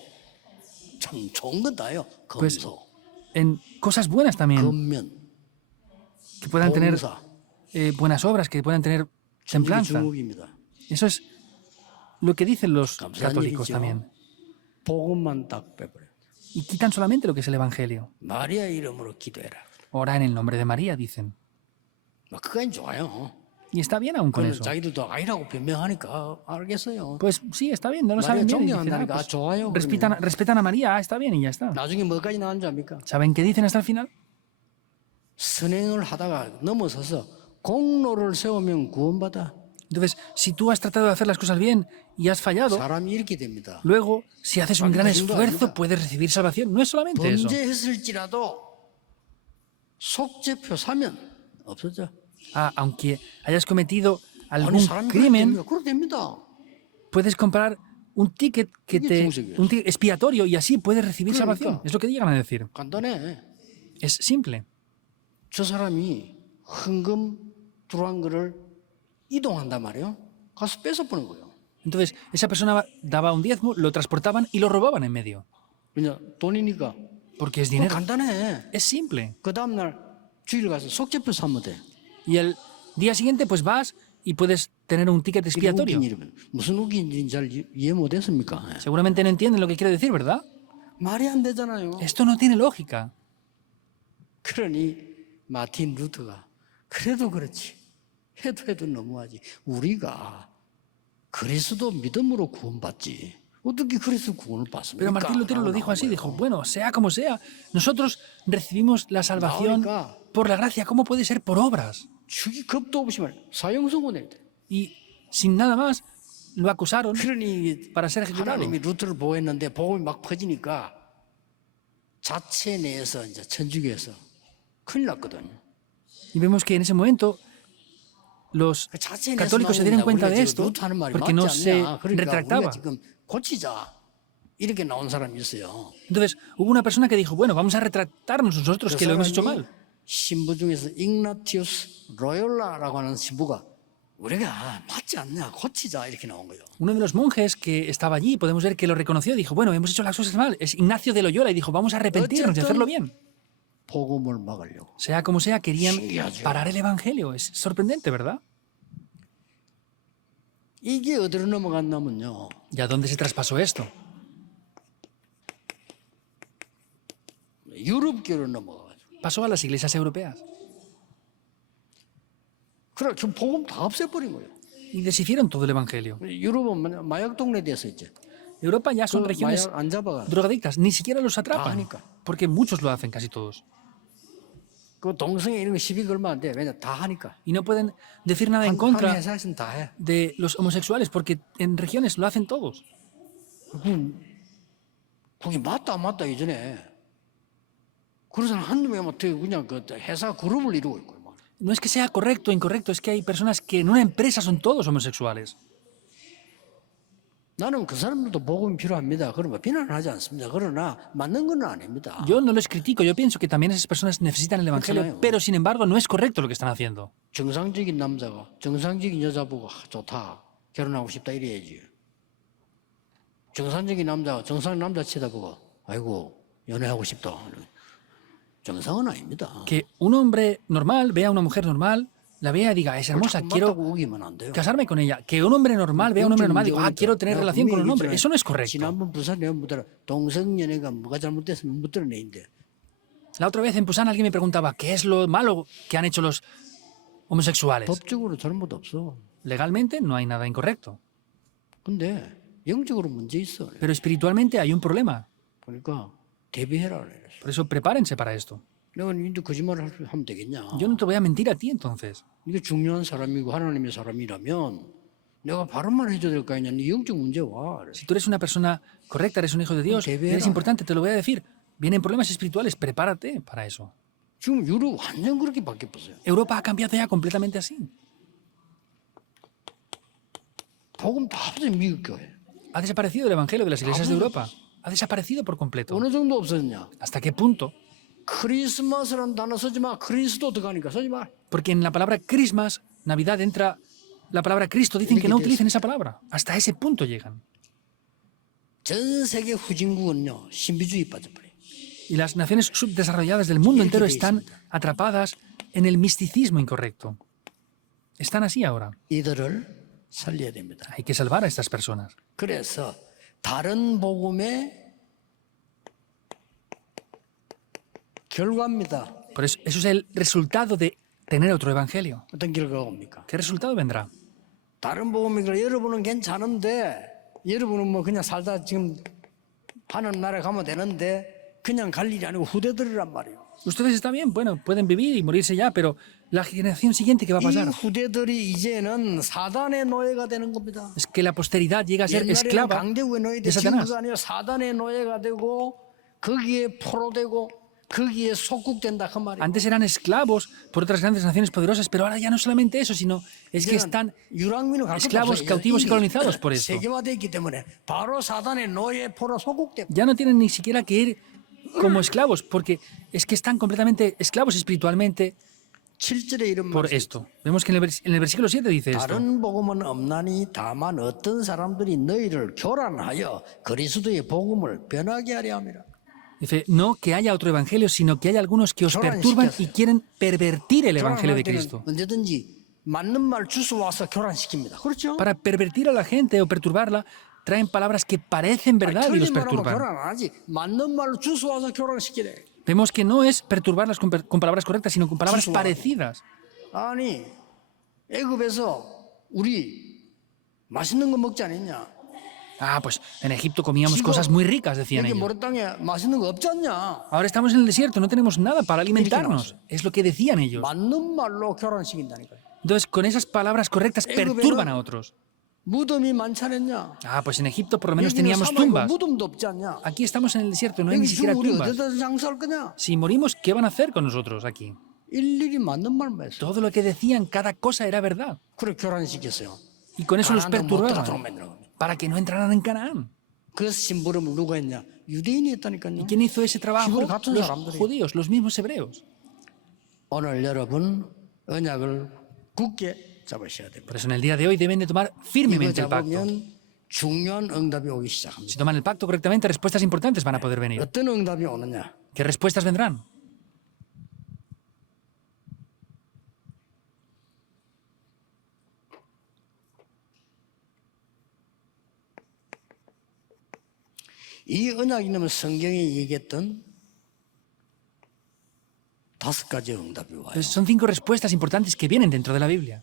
참 좋은 건 다예요. Pues 검소, en cosas buenas también, 근면, que puedan tener 봉사. buenas obras, que puedan tener 이게 templanza. 중국입니다. Eso es lo que dicen los 감사한 católicos 일이죠. también. 복음만 딱 빼버려요. Y quitan solamente lo que es el Evangelio. 마리아 이름으로 기도해라. Ora en el nombre de María, dicen. 막 그건 좋아요. Y está bien aún con 그건 eso. 자기들도 아니라고 변명하니까 알겠어요. Pues sí, está bien, no lo María saben bien. Y dicen, 존경한다니까. pues, 좋아요, respetan a María, está bien y ya está. 나중에 뭐까지 나왔는지 압니까? ¿Saben qué dicen hasta el final? 선행을 하다가 넘어서서 공로를 세우면 구원받아. Entonces, si tú has tratado de hacer las cosas bien y has fallado, 사람이 이렇게 됩니다. luego, si haces un gran 그 정도 esfuerzo, 아닙니다. puedes recibir salvación. No es solamente eso. 범죄했을지라도 속죄표 사면 없어져. Ah, aunque hayas cometido 아니 algún 사람이 crimen, 그렇게 됩니다. puedes comprar un ticket 중세교회에서. un ticket expiatorio y así puedes recibir 그러니까. salvación. Es lo que llegan a decir. 간단해. Es simple. 저 사람이 헌금 들어간 거를 이동한단 말이에요. 가서 뺏어보는 거예요. Entonces, esa persona daba un diezmo, lo transportaban y lo robaban en medio. 왜냐 돈이니까. Porque es 그거 dinero. 간단해. Es simple. 그 다음날 주일 가서 속죄표 사면 돼. Y el día siguiente, pues vas y puedes tener un ticket 이게 expiatorio. 웃긴 일이면 무슨 웃긴 일인지 잘 이해 못했습니까? Seguramente no entienden lo que quiero decir, ¿verdad? 말이 안 되잖아요. Esto no tiene lógica. 그러니 마틴 루터가 그래도 그렇지 해도 너무하지. 우리가 그리스도 믿음으로 구원받지 어떻게 그리스도 구원을 받습니까? Pero Martín Lutero lo dijo así, dijo, bueno, sea como sea, nosotros recibimos la salvación por la gracia, ¿cómo puede ser por obras? 죽이 겁도 없이 말 사형선고될 때. Y sin nada más, lo acusaron 그러니 para ser ejecutado. 하나님이 루터를 보호했는데 복음이 막 퍼지니까 자체 내에서 이제 천주교에서 큰일 났거든요. Y vemos que en ese momento los 자체 내에서 católicos se dieron cuenta de esto 루터 하는 말이 porque 맞지 no 않냐. se 그러니까 우리가 retractaba. 지금 고치자 이렇게 나온 사람이 있어요. Entonces hubo una persona que dijo, bueno, vamos a retractarnos nosotros que lo hemos hecho mal. 신부 중에서 igna티우스 로욜라라고 하는 신부가 우리가 맞지 않냐 고치자 이렇게 나온 거예요. Uno de los monjes que estaba allí, podemos ver que lo reconoció, dijo, bueno, hemos hecho las cosas mal. Es Ignacio de Loyola y dijo, vamos a arrepentirnos y hacerlo bien. 복음을 막으려고. Sea como sea, querían 신기하죠. parar el evangelio. Es sorprendente, ¿verdad? 이게 어디로 넘어갔냐면요. ¿Y a dónde se traspasó esto? 유럽교로 넘어가가지고. Pasó a las iglesias europeas 그래, 그 복음 다 없애버린 거예요. y deshicieron todo el evangelio. 유럽은 마약 동네 돼서 이제 Europa ya son 그 regiones 마약 안 잡아가. drogadictas, ni siquiera los atrapan, 하니까. porque muchos lo hacen, casi todos. 그 동성애 이런 거 시비 걸면 안 돼. 왜냐 다 하니까. Y no pueden decir nada en 한 contra 회사에서는 다 해. de los homosexuales, porque en regiones lo hacen todos. 그게 맞다 안 맞다 이전에. 그래서 한 놈이 어떻게 그냥 그 회사 그룹을 이루고 있고. No es que sea correcto o incorrecto, es que hay personas que en una empresa son todos homosexuales. 나는 그 사람들도 복음이 필요합니다. 그러면 비난하지 않습니다. 그러나 맞는 건 아닙니다. Yo no los critico, yo pienso que también esas personas necesitan el evangelio, pero sin embargo no es correcto lo que están haciendo. 정상적인 남자가 정상적인 여자 보고 좋다 결혼하고 싶다 이래야지. 정상적인 남자가 정상 남자 쳐다보고 아이고 연애하고 싶다. 정상은 아닙니다. Que un hombre normal vea a una mujer normal, la vea y diga, es hermosa, 맞다고 quiero 우기면 안 돼요. casarme con ella. Que un hombre normal vea a un hombre normal y diga, quiero tener relación con un hombre. Eso no es correcto. 지난번 부산 내가 묻더라. 동성연애가 뭐가 잘못됐으면 묻더라 내인데. La otra vez en Pusan alguien me preguntaba, ¿qué es lo malo que han hecho los homosexuales? 법적으로 잘못 없어. Legalmente no hay nada incorrecto, 근데 영적으로 문제 있어. pero espiritualmente hay un problema. 그러니까 대비해라 그래. Por eso prepárense para esto. 내가 니도 거짓말을 하면 되겠냐? Yo no te voy a mentir a ti entonces. 이게 중요한 사람이고 하나님의 사람이라면 내가 바른 말 해줘야 될 거 아니냐? 네 영적 문제 와. 그래. Si tú eres una persona correcta, eres un hijo de Dios, eres importante, te lo voy a decir. Vienen problemas espirituales, prepárate para eso. 지금 유럽 완전 그렇게 바뀌었어요. Europa ha cambiado ya completamente así. 복음 다 없어요 미국 교회. Ha desaparecido el evangelio de las iglesias de Europa. Ha desaparecido por completo. 어느 정도 없어졌냐? ¿Hasta qué punto? 크리스마스라는 단어 쓰지 마. 그리스도 들어가니까 쓰지 마. Porque en la palabra Christmas, Navidad, entra la palabra Cristo. Dicen que no utilicen esa palabra. Hasta ese punto llegan. 전 세계 후진국은요 신비주의 빠져버려. Y las naciones subdesarrolladas del mundo entero están atrapadas en el misticismo incorrecto. Están así ahora. 이들을 살려야 됩니다. Hay que salvar a estas personas. 그래서 다른 복음의 결과입니다. Por eso es el resultado de tener otro evangelio. 어떤 결과가 옵니까? ¿Qué resultado vendrá? 다른 복음이 그래 여러분은 괜찮은데 여러분은 뭐 그냥 살다 지금 하는 나라에 가면 되는데 그냥 갈 일이 아니고 후대들이란 말이에요. Ustedes están bien, bueno, pueden vivir y morirse ya, pero la generación siguiente, ¿qué va a 이 pasar? 후대들이 이제는 사단의 노예가 되는 겁니다. Es que la posteridad llega a ser 옛날에는 esclava 강대국의 노예인데 de 지금 Satanás. 그거 아니라 사단의 노예가 되고 거기에 포로되고 거기에 속국된다 그 말이에요. Antes eran esclavos por otras grandes naciones poderosas, pero ahora ya no solamente eso, sino es que están 유랑민은 갈 것도 esclavos, 없어요. cautivos y 이미 colonizados por eso. 세계화됐기 때문에 바로 사단의 노예포로 소국됩니다. Ya no tienen ni siquiera que ir como esclavos, porque es que están completamente esclavos espiritualmente 7절에 이런 por 말씀. esto. Vemos que en el versículo 7 dice esto. 다른 복음은 없나니 다만 어떤 사람들이 너희를 교란하여 그리스도의 복음을 변하게 하려 함이라. Dice, no que haya otro evangelio, sino que haya algunos que os perturban y quieren pervertir el evangelio de 교란할 때는 Cristo. 언제든지 맞는 말 주워 와서 교란시킵니다. 그렇죠? Para pervertir a la gente o perturbarla, traen palabras que parecen verdad y los 틀린 말하면 perturban. 교란 안 하지. 맞는 말로 주워 와서 교란시키래. Vemos que no es perturbarlas con palabras correctas, sino con palabras Susuado. parecidas. 아니 애굽에서 우리 맛있는 거 먹지 않았냐? Ah, pues en Egipto comíamos 지금 cosas muy ricas, decían 여기 ellos. 모래 땅에 맛있는 거 없지 않냐? Ahora estamos en el desierto, no tenemos nada para alimentarnos. Es lo que decían ellos. 맞는 말로 교란시킨다니까요. Entonces, con esas palabras correctas perturban a otros. 무덤이 많지 않았냐? Ah, pues en Egipto por lo menos 여기는 teníamos 사막이고 tumbas. 무덤도 없지 않냐? Aquí estamos en el desierto, no hay ni 여기 siquiera 지금 우리 tumbas. 어디다 장사할 거냐? Si morimos, ¿qué van a hacer con nosotros aquí? 일일이 맞는 말만 했어. Todo lo que decían, cada cosa era verdad. 그래 교란시켰어요. Y con eso los 가나안도 못 perturbaban 들어가도록 만들어. para que no entraran en Canaán. 그래서 심부름을 누가 했냐? 유대인이 했다니까요. ¿Y quién hizo ese trabajo? 지구를 같은 Los 사람들이. judíos, los mismos hebreos. 오늘 여러분 언약을 굳게 잡으셔야 됩니다. Por eso en el día de hoy deben de tomar 이거 firmemente el pacto. 잡으면 중요한 응답이 오기 시작합니다. Si toman el pacto correctamente, respuestas importantes van a poder venir. 어떤 응답이 오느냐? ¿Qué respuestas vendrán? 이 언약이면 성경이 얘기했던 5가지 응답이 와요. Entonces, son 5 respuestas importantes que vienen dentro de la Biblia.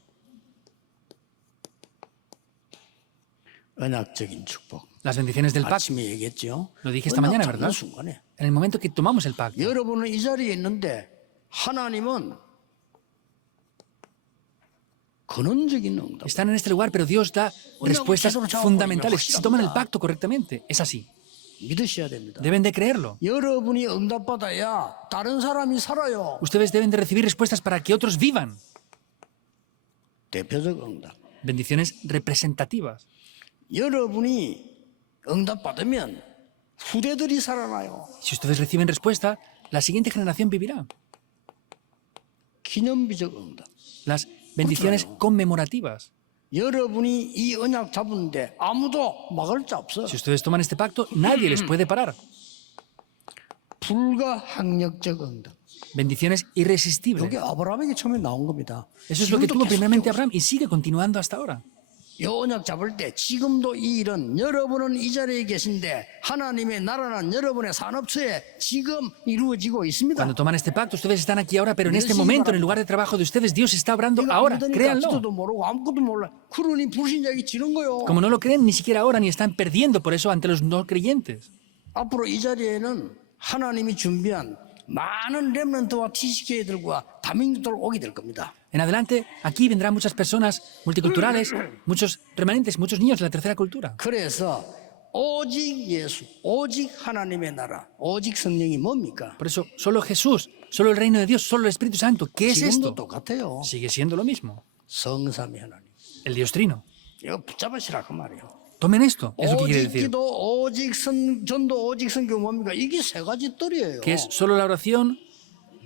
언약적인 축복. Las bendiciones del pacto. 아침에 얘기했죠. Lo dije esta mañana, ¿verdad? 순간에 En el momento que tomamos el pacto. 여러분은 이 자리에 있는데 하나님은 근원적인 응답. Están en este lugar, pero Dios da respuestas fundamentales. Si toman el pacto correctamente, es así. 믿으셔야 됩니다. Deben de creerlo. 여러분이 응답받아야 다른 사람이 살아요. Ustedes deben de recibir respuestas para que otros vivan. 대표적 응답. Bendiciones representativas. 여러분이 응답받으면 후대들이 살아나요. Si ustedes reciben respuesta, la siguiente generación vivirá. 기념비적 응답. Las bendiciones conmemorativas. 여러분이 이 언약 잡는데 아무도 막을 자 없어. Si ustedes toman este pacto, nadie les puede parar. 불가항력적 응답. Bendiciones irresistibles. 이게 아브라함에게 처음에 나온 겁니다. Eso es lo que 지금도 tuvo 계속 primeramente 되고 Abraham y sigue continuando hasta ahora. 이 언약 잡을 때 지금도 이 일은 여러분은 이 자리에 계신데 하나님의 나라는 여러분의 산업처에 지금 이루어지고 있습니다. Cuando toman este pacto, ustedes están aquí ahora, pero en este momento, en el lugar de trabajo de ustedes, Dios está obrando ahora. Créanlo. 지도도 모르고 아무것도 몰라. 그러니 불신자에게 지는 거요. Como no lo creen ni siquiera ahora, ni están perdiendo por eso ante los no creyentes. 앞으로 이 자리에는 하나님이 준비한 많은 렘넌트와 TCK들과 다민족들 오게 될 겁니다. En adelante, aquí vendrán muchas personas multiculturales, muchos remanentes, muchos niños de la tercera cultura. 그래서 오직 예수, 오직 하나님의 나라, 오직 성령이 뭡니까? Por eso, solo Jesús, solo el reino de Dios, solo el Espíritu Santo. ¿Qué es 지금도 esto? 똑같아요. Sigue siendo lo mismo. 성삼위 하나님. El Dios Trino. 이거 붙잡으시라 그 말이에요. Tomen esto, es lo que quiere 오직 decir. 기도, 오직 전도, 오직 성경 뭡니까? 이게 세 가지 뜰이에요. Que es solo la oración,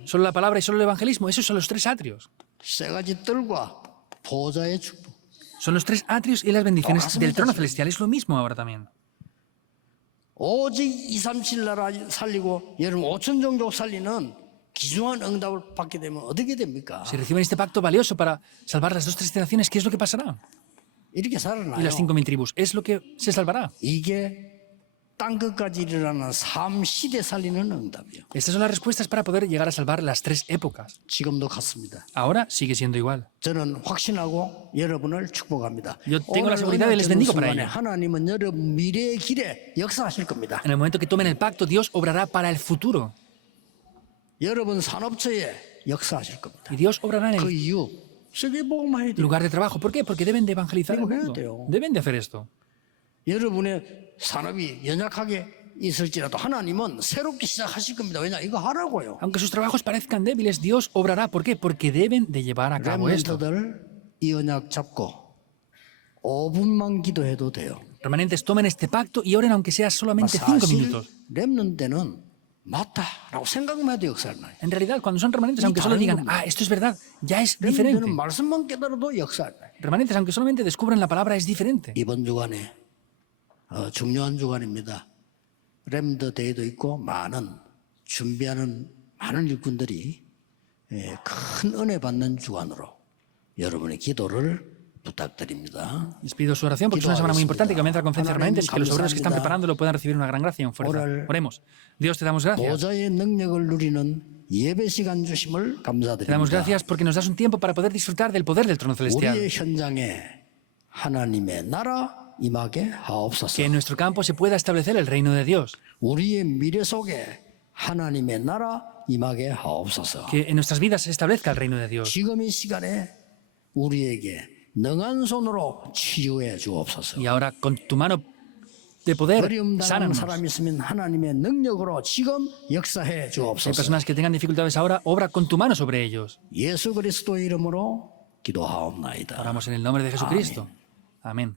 solo la palabra y solo el evangelismo. Esos son los 3 atrios. 세 가지 뜰과 보좌의 축복. Son los 3 atrios y las bendiciones del trono celestial. Es lo mismo ahora también. 오직 237 나라 살리고 여러분 5천 종족 살리는 귀중한 응답을 받게 되면 어떻게 됩니까? Si reciben este pacto valioso para salvar las 2 naciones, ¿qué es lo que pasará? 이렇게 Y 살아나요. las 5.000 tribus, es lo que se salvará. 이게 땅 끝까지 일어나는 3시대 살리는 응답이요. Estas son las respuestas para poder llegar a salvar las 3 épocas. 지금도 같습니다. Ahora sigue siendo igual. 저는 확신하고 여러분을 축복합니다. Yo tengo la 오늘 seguridad y les bendigo para 순간에 ello. 하나님은 여러분 미래의 길에 역사하실 겁니다. En el momento que tomen el pacto, Dios obrará para el futuro. 여러분 산업처에 역사하실 겁니다. Y Dios obrará en 그 el 이유 세계 복음화 해야 돼요. lugar de trabajo. ¿Por qué? Porque deben de evangelizar el Digo, mundo. 해야 돼요. Deben de hacer esto. 여러분의 산업이 연약하게 있을지라도 하나님은 새롭게 시작하실 겁니다. 왜냐? 이거 하라고요. Aunque sus trabajos parezcan débiles, Dios obrará. ¿Por qué? Porque deben de llevar a cabo esto. 렘넌트들 이 언약 잡고 5분만 기도해도 돼요. Remanentes, tomen este pacto y oren aunque sea solamente 5 사실 minutos. 렘넌트 때는 맞다라고 생각만 해도 역사를 나요. En realidad, cuando son remanentes, aunque solo digan, ah, esto es verdad, ya es diferente. 렘넌트는 말씀만 깨달아도 역사를 나요. Remanentes, aunque solamente descubran la palabra, es diferente. 이번 주간에 중요한 주간입니다. 렘더 데이도 있고 준비하는 많은 일꾼들이 큰 은혜 받는 주간으로 여러분의 기도를 부탁드립니다. Les pido su oración porque es una semana muy importante que comienza la conferencia de remanentes y que los obreros que están preparándolo puedan recibir una gran gracia y una fuerza. Oremos. Dios, te damos gracias. 보좌의 능력을 누리는 예배 시간 주심을 Te damos 감사드립니다. gracias porque nos das un tiempo para poder disfrutar del poder del trono celestial. 우리의 현장에 하나님의 나라 임하게 하옵소서. Que en nuestro campo se pueda establecer el reino de Dios. 우리의 미래 속에 하나님의 나라 임하게 하옵소서. Que en nuestras vidas se establezca el reino de Dios. 지금 이 시간에 우리에게 능한 손으로 치유해 주옵소서. Y ahora, con tu mano de poder, 어려움 당하는 sánanos. 사람이 있으면 하나님의 능력으로 지금 역사해 Hay 주옵소서. personas que tengan dificultades ahora, obra con tu mano sobre ellos. 예수 그리스도의 이름으로 기도하옵나이다. Oramos en el nombre de Jesucristo. Amén.